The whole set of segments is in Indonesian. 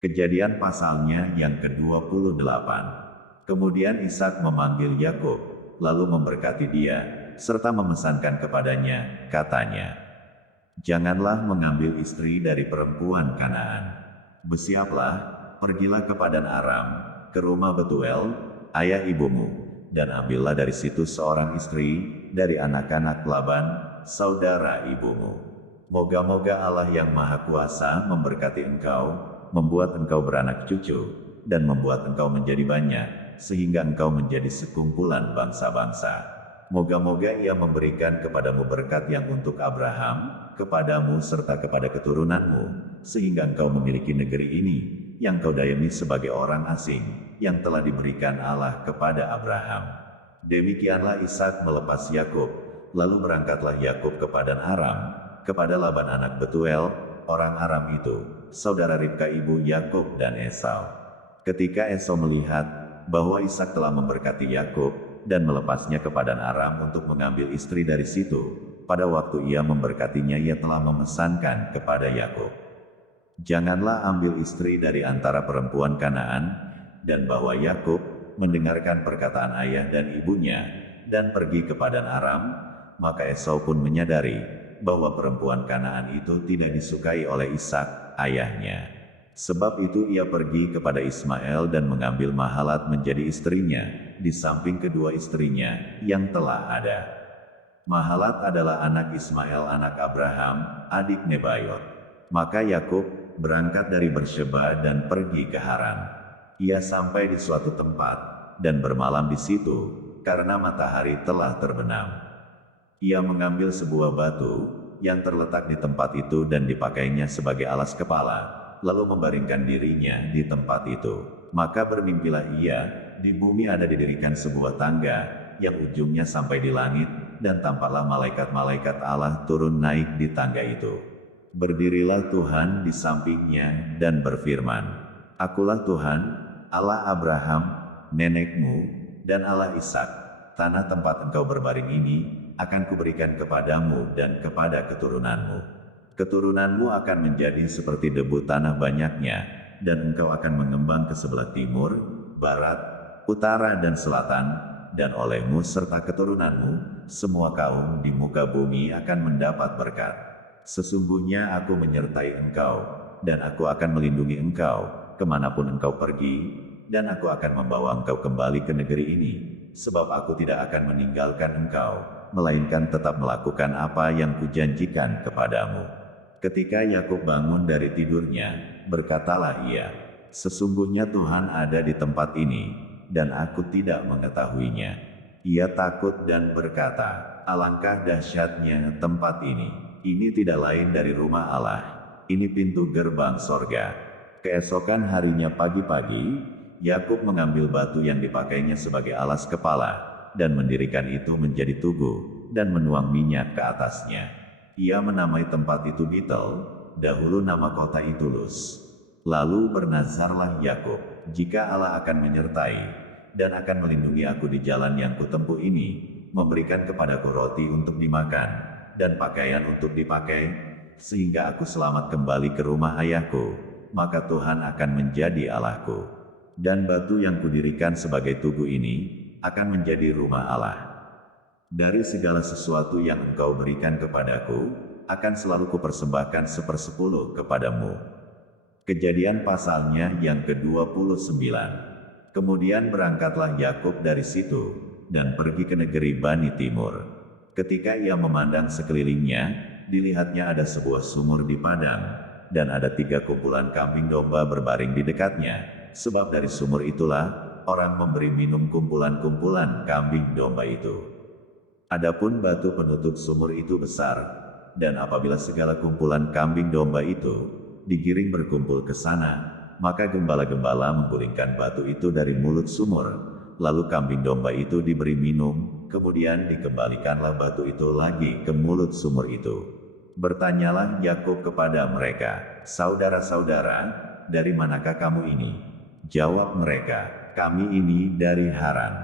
Kejadian pasalnya yang ke-28. Kemudian Ishak memanggil Yakub, lalu memberkati dia, serta memesankan kepadanya, katanya, "Janganlah mengambil istri dari perempuan Kanaan. Bersiaplah, pergilah ke Padan Aram, ke rumah Betuel, ayah ibumu, dan ambillah dari situ seorang istri, dari anak-anak Laban, saudara ibumu. Moga-moga Allah yang Maha Kuasa memberkati engkau, membuat engkau beranak cucu, dan membuat engkau menjadi banyak, sehingga engkau menjadi sekumpulan bangsa-bangsa. Moga-moga Ia memberikan kepadamu berkat yang untuk Abraham, kepadamu serta kepada keturunanmu, sehingga engkau memiliki negeri ini, yang kau diami sebagai orang asing, yang telah diberikan Allah kepada Abraham." Demikianlah Ishak melepas Yakub, lalu berangkatlah Yakub ke Padan Aram, kepada Laban anak Betuel, orang Aram itu, saudara Ribka ibu Yakub dan Esau. Ketika Esau melihat bahwa Ishak telah memberkati Yakub dan melepasnya ke Padan Aram untuk mengambil istri dari situ, pada waktu ia memberkatinya ia telah memesankan kepada Yakub, "Janganlah ambil istri dari antara perempuan Kanaan," dan bahwa Yakub mendengarkan perkataan ayah dan ibunya dan pergi ke Padan Aram. Maka Esau pun menyadari bahwa perempuan Kanaan itu tidak disukai oleh Ishak, ayahnya. Sebab itu ia pergi kepada Ismael dan mengambil Mahalat menjadi istrinya, di samping kedua istrinya yang telah ada. Mahalat adalah anak Ismael anak Abraham, adik Nebayot. Maka Yakub berangkat dari Bersheba dan pergi ke Haran. Ia sampai di suatu tempat dan bermalam di situ, karena matahari telah terbenam. Ia mengambil sebuah batu yang terletak di tempat itu dan dipakainya sebagai alas kepala, lalu membaringkan dirinya di tempat itu. Maka bermimpilah ia, di bumi ada didirikan sebuah tangga, yang ujungnya sampai di langit, dan tampaklah malaikat-malaikat Allah turun naik di tangga itu. Berdirilah Tuhan di sampingnya dan berfirman, "Akulah Tuhan, Allah Abraham, nenekmu, dan Allah Ishak. Tanah tempat engkau berbaring ini, akan kuberikan kepadamu dan kepada keturunanmu. Keturunanmu akan menjadi seperti debu tanah banyaknya, dan engkau akan mengembang ke sebelah timur, barat, utara dan selatan, dan olehmu serta keturunanmu, semua kaum di muka bumi akan mendapat berkat. Sesungguhnya aku menyertai engkau, dan aku akan melindungi engkau, kemanapun engkau pergi, dan aku akan membawa engkau kembali ke negeri ini, sebab aku tidak akan meninggalkan engkau, melainkan tetap melakukan apa yang kujanjikan kepadamu." Ketika Yakub bangun dari tidurnya, berkatalah ia, "Sesungguhnya Tuhan ada di tempat ini, dan aku tidak mengetahuinya." Ia takut dan berkata, "Alangkah dahsyatnya tempat ini. Ini tidak lain dari rumah Allah. Ini pintu gerbang sorga." Keesokan harinya pagi-pagi, Yakub mengambil batu yang dipakainya sebagai alas kepala, dan mendirikan itu menjadi tugu, dan menuang minyak ke atasnya. Ia menamai tempat itu Betel, dahulu nama kota itu Luz. Lalu bernazarlah Yakub, "Jika Allah akan menyertai, dan akan melindungi aku di jalan yang kutempuh ini, memberikan kepadaku roti untuk dimakan, dan pakaian untuk dipakai, sehingga aku selamat kembali ke rumah ayahku, maka Tuhan akan menjadi Allahku. Dan batu yang kudirikan sebagai tugu ini, akan menjadi rumah Allah. Dari segala sesuatu yang engkau berikan kepadaku, akan selalu kupersembahkan 1/10 kepadamu." Kejadian pasalnya yang ke-29. Kemudian berangkatlah Yakub dari situ, dan pergi ke negeri Bani Timur. Ketika ia memandang sekelilingnya, dilihatnya ada sebuah sumur di padang, dan ada 3 kumpulan kambing domba berbaring di dekatnya. Sebab dari sumur itulah orang memberi minum kumpulan-kumpulan kambing domba itu. Adapun batu penutup sumur itu besar, dan apabila segala kumpulan kambing domba itu digiring berkumpul ke sana, maka gembala-gembala menggulingkan batu itu dari mulut sumur, lalu kambing domba itu diberi minum, kemudian dikembalikanlah batu itu lagi ke mulut sumur itu. Bertanyalah Yakub kepada mereka, "Saudara-saudara, dari manakah kamu ini?" Jawab mereka, "Kami ini dari Haran."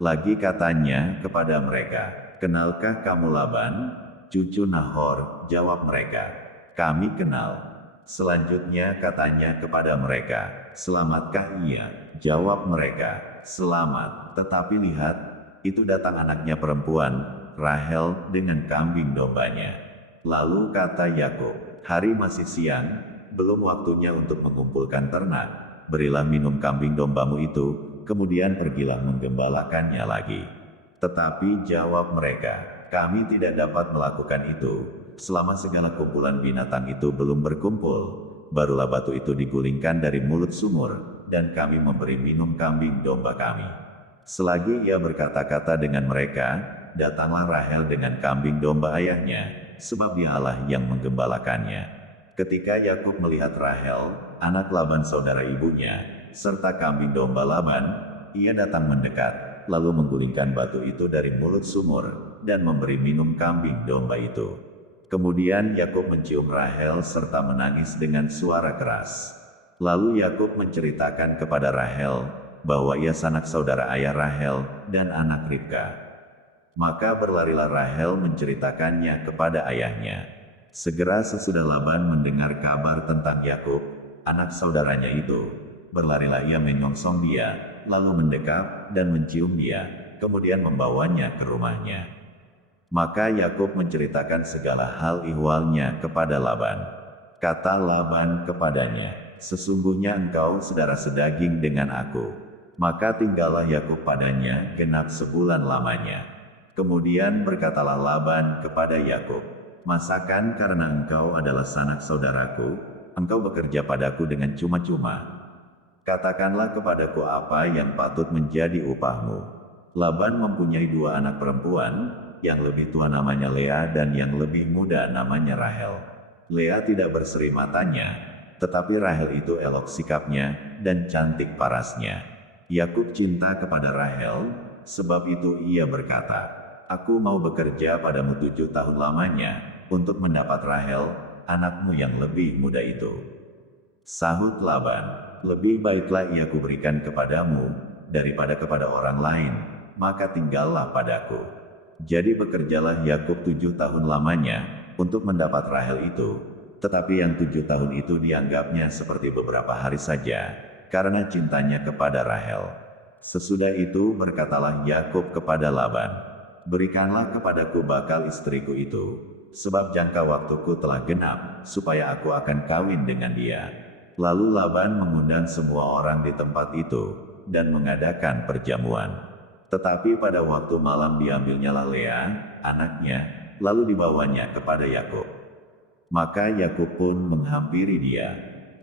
Lagi katanya kepada mereka, "Kenalkah kamu Laban, cucu Nahor?" Jawab mereka, "Kami kenal." Selanjutnya katanya kepada mereka, "Selamatkah ia?" Jawab mereka, "Selamat." Tetapi lihat, itu datang anaknya perempuan, Rahel, dengan kambing dombanya. Lalu kata Yakub, "Hari masih siang, belum waktunya untuk mengumpulkan ternak. Berilah minum kambing dombamu itu, kemudian pergilah menggembalakannya lagi." Tetapi jawab mereka, "Kami tidak dapat melakukan itu. Selama segala kumpulan binatang itu belum berkumpul, barulah batu itu digulingkan dari mulut sumur, dan kami memberi minum kambing domba kami." Selagi ia berkata-kata dengan mereka, datanglah Rahel dengan kambing domba ayahnya, sebab dialah yang menggembalakannya. Ketika Yakub melihat Rahel, anak Laban saudara ibunya, serta kambing domba Laban, ia datang mendekat, lalu menggulingkan batu itu dari mulut sumur, dan memberi minum kambing domba itu. Kemudian Yakub mencium Rahel serta menangis dengan suara keras. Lalu Yakub menceritakan kepada Rahel bahwa ia sanak saudara ayah Rahel dan anak Ribka. Maka berlarilah Rahel menceritakannya kepada ayahnya. Segera sesudah Laban mendengar kabar tentang Yakub, anak saudaranya itu, berlarilah ia menyongsong dia, lalu mendekap dan mencium dia, kemudian membawanya ke rumahnya. Maka Yakub menceritakan segala hal ihwalnya kepada Laban. Kata Laban kepadanya, "Sesungguhnya engkau saudara sedaging dengan aku." Maka tinggallah Yakub padanya genap sebulan lamanya. Kemudian berkatalah Laban kepada Yakub, "Masakan karena engkau adalah sanak saudaraku, engkau bekerja padaku dengan cuma-cuma? Katakanlah kepadaku apa yang patut menjadi upahmu." Laban mempunyai 2 anak perempuan, yang lebih tua namanya Lea dan yang lebih muda namanya Rahel. Lea tidak berseri matanya, tetapi Rahel itu elok sikapnya, dan cantik parasnya. Yakub cinta kepada Rahel, sebab itu ia berkata, "Aku mau bekerja padamu 7 tahun lamanya, untuk mendapat Rahel, anakmu yang lebih muda itu." Sahut Laban, "Lebih baiklah ia kuberikan kepadamu, daripada kepada orang lain, maka tinggallah padaku." Jadi bekerjalah Yakub 7 tahun lamanya, untuk mendapat Rahel itu. Tetapi yang 7 tahun itu dianggapnya seperti beberapa hari saja, karena cintanya kepada Rahel. Sesudah itu berkatalah Yakub kepada Laban, "Berikanlah kepadaku bakal istriku itu, sebab jangka waktuku telah genap, supaya aku akan kawin dengan dia." Lalu Laban mengundang semua orang di tempat itu, dan mengadakan perjamuan. Tetapi pada waktu malam diambilnyalah Lea, anaknya, lalu dibawanya kepada Yakub. Maka Yakub pun menghampiri dia.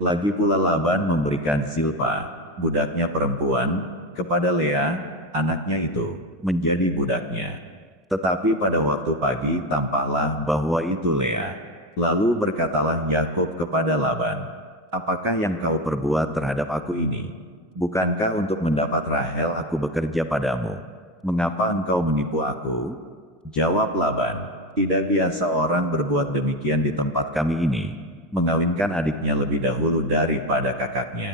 Lagi pula Laban memberikan Zilpa, budaknya perempuan, kepada Lea, anaknya itu, menjadi budaknya. Tetapi pada waktu pagi tampaklah bahwa itu Lea. Lalu berkatalah Yakub kepada Laban, "Apakah yang kau perbuat terhadap aku ini? Bukankah untuk mendapat Rahel aku bekerja padamu? Mengapa engkau menipu aku?" Jawab Laban, "Tidak biasa orang berbuat demikian di tempat kami ini, mengawinkan adiknya lebih dahulu daripada kakaknya.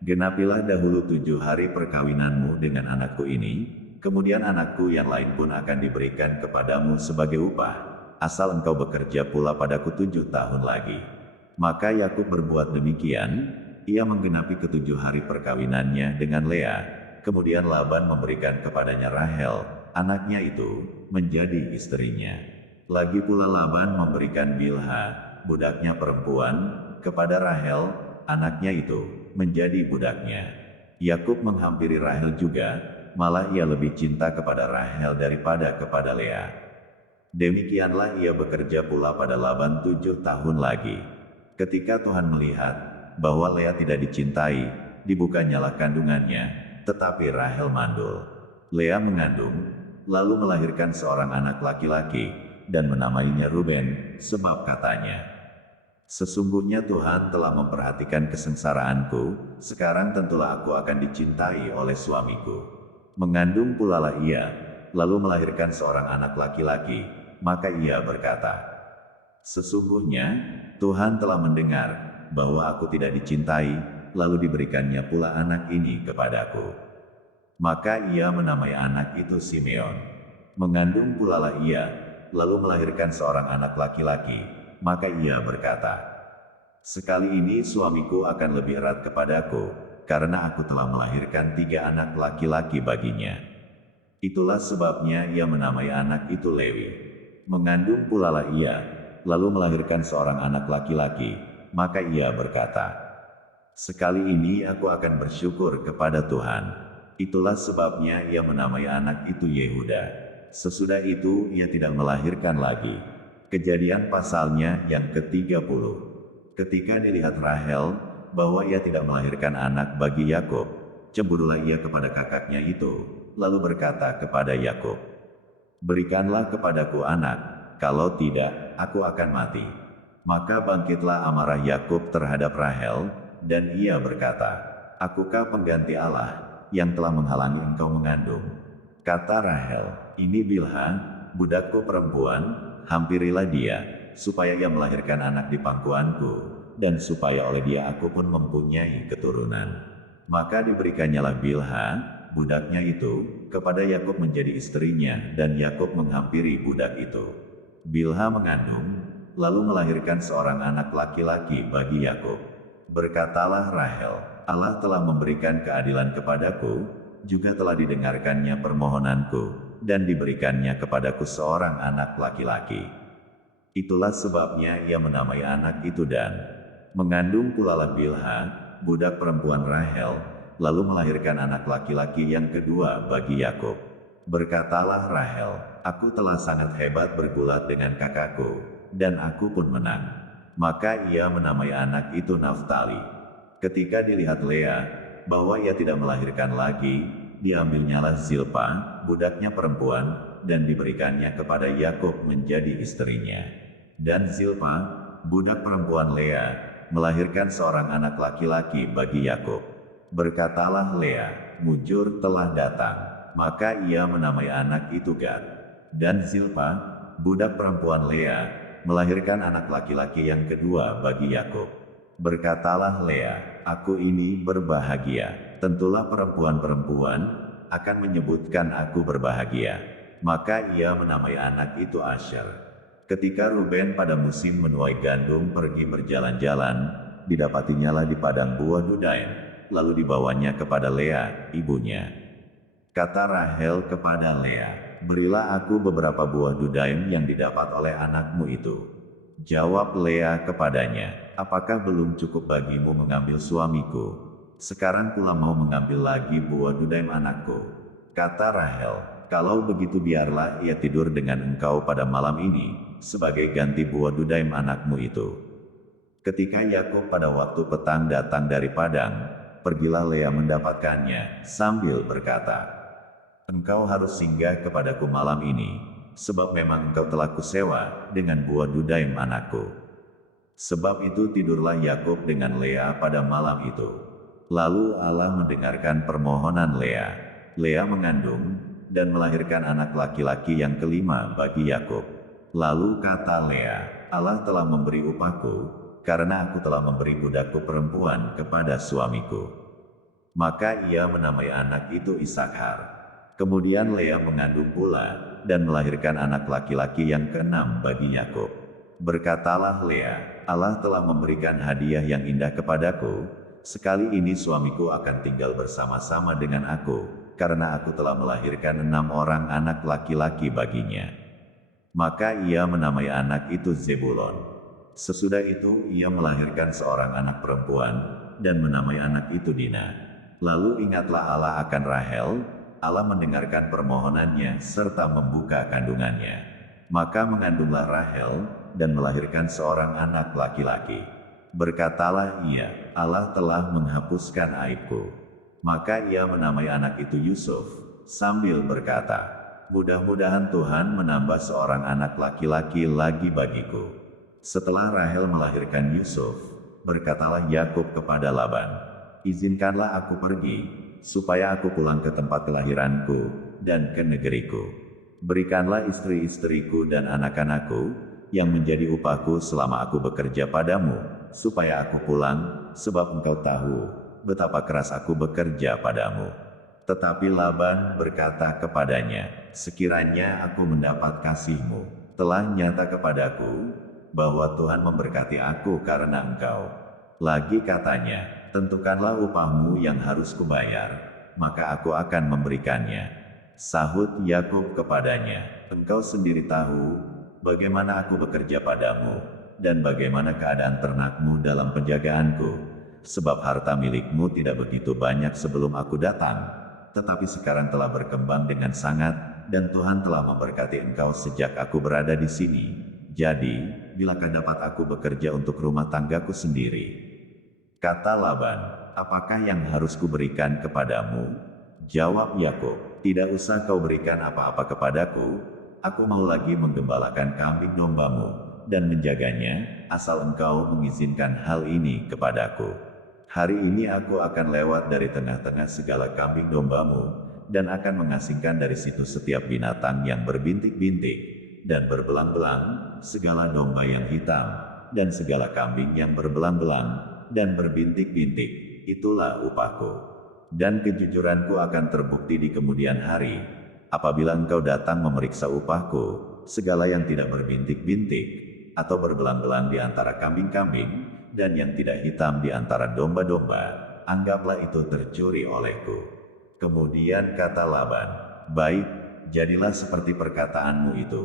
Genapilah dahulu 7 hari perkawinanmu dengan anakku ini, kemudian anakku yang lain pun akan diberikan kepadamu sebagai upah, asal engkau bekerja pula padaku 7 tahun lagi." Maka Yakub berbuat demikian. Ia menggenapi ke-7 hari perkawinannya dengan Lea. Kemudian Laban memberikan kepadanya Rahel, anaknya itu, menjadi istrinya. Lagi pula Laban memberikan Bilha, budaknya perempuan, kepada Rahel, anaknya itu, menjadi budaknya. Yakub menghampiri Rahel juga, malah ia lebih cinta kepada Rahel daripada kepada Lea. Demikianlah ia bekerja pula pada Laban 7 tahun lagi. Ketika Tuhan melihat bahwa Lea tidak dicintai, dibukanyalah kandungannya, tetapi Rahel mandul. Lea mengandung, lalu melahirkan seorang anak laki-laki, dan menamainya Ruben, sebab katanya, "Sesungguhnya Tuhan telah memperhatikan kesengsaraanku, sekarang tentulah aku akan dicintai oleh suamiku." Mengandung pula lah ia, lalu melahirkan seorang anak laki-laki, maka ia berkata, "Sesungguhnya, Tuhan telah mendengar bahwa aku tidak dicintai, lalu diberikannya pula anak ini kepadaku." Maka ia menamai anak itu Simeon. Mengandung pula lah ia, lalu melahirkan seorang anak laki-laki, maka ia berkata, Sekali ini suamiku akan lebih erat kepadaku, karena aku telah melahirkan 3 anak laki-laki baginya. Itulah sebabnya ia menamai anak itu Lewi. Mengandung pula lah ia, lalu melahirkan seorang anak laki-laki, maka ia berkata, "Sekali ini aku akan bersyukur kepada Tuhan." Itulah sebabnya ia menamai anak itu Yehuda. Sesudah itu ia tidak melahirkan lagi. Kejadian pasalnya yang ke-30. Ketika dilihat Rahel, bahwa ia tidak melahirkan anak bagi Yakub, cemburulah ia kepada kakaknya itu, lalu berkata kepada Yakub, "Berikanlah kepadaku anak, kalau tidak, aku akan mati." Maka bangkitlah amarah Yakub terhadap Rahel, dan ia berkata, "Akukah pengganti Allah, yang telah menghalangi engkau mengandung?" Kata Rahel, "Ini Bilha, budakku perempuan, hampirilah dia, supaya ia melahirkan anak di pangkuanku, dan supaya oleh dia aku pun mempunyai keturunan." Maka diberikannyalah Bilha, budaknya itu, kepada Yakub menjadi istrinya, dan Yakub menghampiri budak itu. Bilha mengandung, lalu melahirkan seorang anak laki-laki bagi Yakub. Berkatalah Rahel, "Allah telah memberikan keadilan kepadaku, juga telah didengarkannya permohonanku, dan diberikannya kepadaku seorang anak laki-laki." Itulah sebabnya ia menamai anak itu Dan. Mengandung pula lah Bilha, budak perempuan Rahel, lalu melahirkan anak laki-laki yang kedua bagi Yakub. Berkatalah Rahel, "Aku telah sangat hebat bergulat dengan kakakku, dan aku pun menang." Maka ia menamai anak itu Naftali. Ketika dilihat Lea, bahwa ia tidak melahirkan lagi, diambilnyalah Zilpa, budaknya perempuan, dan diberikannya kepada Yakub menjadi istrinya. Dan Zilpa, budak perempuan Lea, melahirkan seorang anak laki-laki bagi Yakub. Berkatalah Lea, "Mujur telah datang." Maka ia menamai anak itu Gad. Dan Zilpa, budak perempuan Lea, melahirkan anak laki-laki yang kedua bagi Yakub. Berkatalah Lea, "Aku ini berbahagia, tentulah perempuan-perempuan akan menyebutkan aku berbahagia." Maka ia menamai anak itu Asher. Ketika Ruben pada musim menuai gandum pergi berjalan-jalan, didapatinyalah di padang buah Dudaim, lalu dibawanya kepada Lea, ibunya. Kata Rahel kepada Lea, "Berilah aku beberapa buah Dudaim yang didapat oleh anakmu itu." Jawab Lea kepadanya, "Apakah belum cukup bagimu mengambil suamiku? Sekarang pula mau mengambil lagi buah Dudaim anakku." Kata Rahel, "Kalau begitu biarlah ia tidur dengan engkau pada malam ini, sebagai ganti buah Dudaim anakmu itu." Ketika Yakub pada waktu petang datang dari padang, pergilah Lea mendapatkannya, sambil berkata, "Engkau harus singgah kepadaku malam ini, sebab memang engkau telah kusewa dengan buah Dudaim anakku." Sebab itu tidurlah Yakub dengan Lea pada malam itu. Lalu Allah mendengarkan permohonan Lea. Lea mengandung, dan melahirkan anak laki-laki yang kelima bagi Yakub. Lalu kata Lea, "Allah telah memberi upahku, karena aku telah memberi budakku perempuan kepada suamiku." Maka ia menamai anak itu Isakhar. Kemudian Lea mengandung pula, dan melahirkan anak laki-laki yang keenam bagi Yakub. Berkatalah Lea, "Allah telah memberikan hadiah yang indah kepadaku, sekali ini suamiku akan tinggal bersama-sama dengan aku, karena aku telah melahirkan 6 orang anak laki-laki baginya." Maka ia menamai anak itu Zebulon. Sesudah itu ia melahirkan seorang anak perempuan, dan menamai anak itu Dina. Lalu ingatlah Allah akan Rahel. Allah mendengarkan permohonannya serta membuka kandungannya. Maka mengandunglah Rahel, dan melahirkan seorang anak laki-laki. Berkatalah ia, "Allah telah menghapuskan aibku." Maka ia menamai anak itu Yusuf, sambil berkata, "Mudah-mudahan Tuhan menambah seorang anak laki-laki lagi bagiku." Setelah Rahel melahirkan Yusuf, berkatalah Yakub kepada Laban, "Izinkanlah aku pergi, supaya aku pulang ke tempat kelahiranku, dan ke negeriku. Berikanlah istri-istriku dan anak-anakku, yang menjadi upahku selama aku bekerja padamu, supaya aku pulang, sebab engkau tahu, betapa keras aku bekerja padamu." Tetapi Laban berkata kepadanya, "Sekiranya aku mendapat kasihmu, telah nyata kepadaku, bahwa Tuhan memberkati aku karena engkau. Lagi katanya, tentukanlah upahmu yang harus kubayar, maka aku akan memberikannya. Sahut Yakub kepadanya, engkau sendiri tahu bagaimana aku bekerja padamu, dan bagaimana keadaan ternakmu dalam penjagaanku, sebab harta milikmu tidak begitu banyak sebelum aku datang, tetapi sekarang telah berkembang dengan sangat, dan Tuhan telah memberkati engkau sejak aku berada di sini. Jadi, bilakah dapat aku bekerja untuk rumah tanggaku sendiri? Kata Laban, apakah yang harus kuberikan kepadamu? Jawab Yakub, tidak usah kau berikan apa-apa kepadaku, aku mau lagi menggembalakan kambing dombamu, dan menjaganya, asal engkau mengizinkan hal ini kepadaku. Hari ini aku akan lewat dari tengah-tengah segala kambing dombamu, dan akan mengasingkan dari situ setiap binatang yang berbintik-bintik dan berbelang-belang, segala domba yang hitam, dan segala kambing yang berbelang-belang dan berbintik-bintik, itulah upahku. Dan kejujuranku akan terbukti di kemudian hari, apabila engkau datang memeriksa upahku, segala yang tidak berbintik-bintik, atau berbelang-belang di antara kambing-kambing, dan yang tidak hitam di antara domba-domba, anggaplah itu tercuri olehku. Kemudian kata Laban, baik, jadilah seperti perkataanmu itu.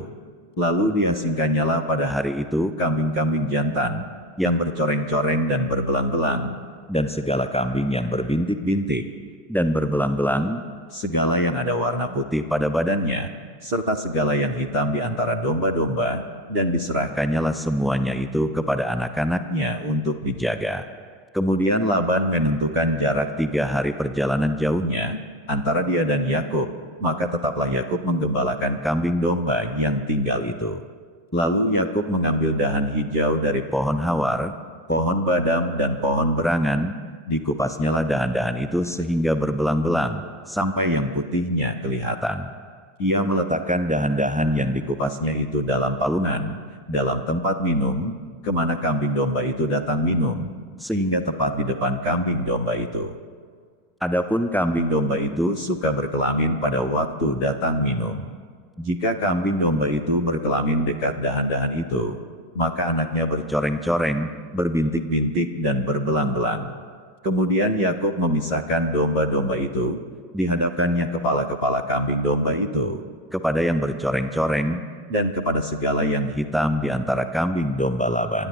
Lalu diasingkannyalah pada hari itu kambing-kambing jantan, yang bercoreng-coreng dan berbelang-belang, dan segala kambing yang berbintik-bintik, dan berbelang-belang, segala yang ada warna putih pada badannya, serta segala yang hitam di antara domba-domba, dan diserahkannyalah semuanya itu kepada anak-anaknya untuk dijaga. Kemudian Laban menentukan jarak 3 hari perjalanan jauhnya, antara dia dan Yakub, maka tetaplah Yakub menggembalakan kambing domba yang tinggal itu. Lalu Yakub mengambil dahan hijau dari pohon hawar, pohon badam dan pohon berangan, dikupasnyalah dahan-dahan itu sehingga berbelang-belang, sampai yang putihnya kelihatan. Ia meletakkan dahan-dahan yang dikupasnya itu dalam palungan, dalam tempat minum, kemana kambing domba itu datang minum, sehingga tepat di depan kambing domba itu. Adapun kambing domba itu suka berkelamin pada waktu datang minum. Jika kambing domba itu berkelamin dekat dahan-dahan itu, maka anaknya bercoreng-coreng, berbintik-bintik dan berbelang-belang. Kemudian Yakub memisahkan domba-domba itu, dihadapkannya kepala-kepala kambing domba itu, kepada yang bercoreng-coreng, dan kepada segala yang hitam di antara kambing domba Laban.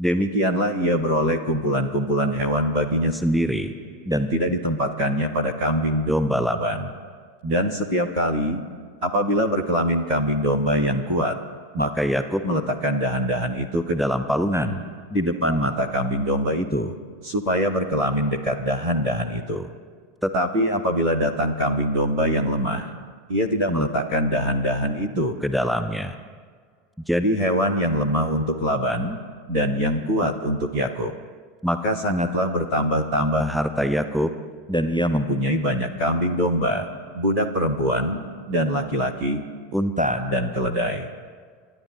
Demikianlah ia beroleh kumpulan-kumpulan hewan baginya sendiri, dan tidak ditempatkannya pada kambing domba Laban. Dan setiap kali, apabila berkelamin kambing domba yang kuat, maka Yakub meletakkan dahan-dahan itu ke dalam palungan, di depan mata kambing domba itu, supaya berkelamin dekat dahan-dahan itu. Tetapi apabila datang kambing domba yang lemah, ia tidak meletakkan dahan-dahan itu ke dalamnya. Jadi hewan yang lemah untuk Laban, dan yang kuat untuk Yakub. Maka sangatlah bertambah-tambah harta Yakub, dan ia mempunyai banyak kambing domba, budak perempuan, dan laki-laki, unta dan keledai.